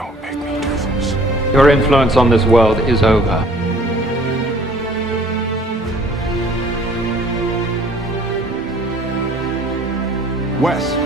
Don't make me do this. Your influence on this world is over. Wes!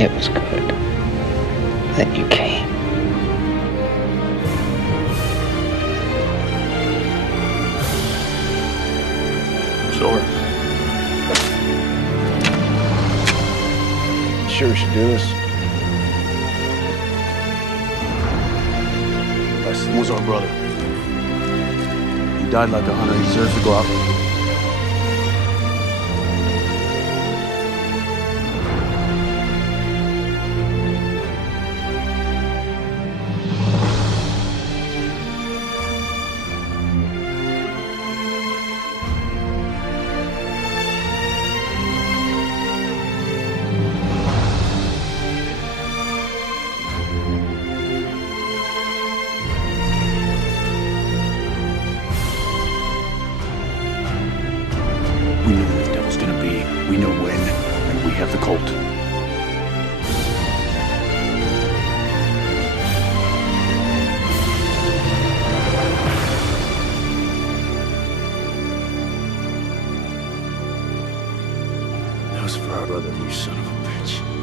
It was good that you came. Sure. Sure we should do this. Wesley was our brother. He died like a hunter. He deserves to go out. We know who the devil's gonna be. We know when, and we have the Colt. That was for our brother, you son of a bitch.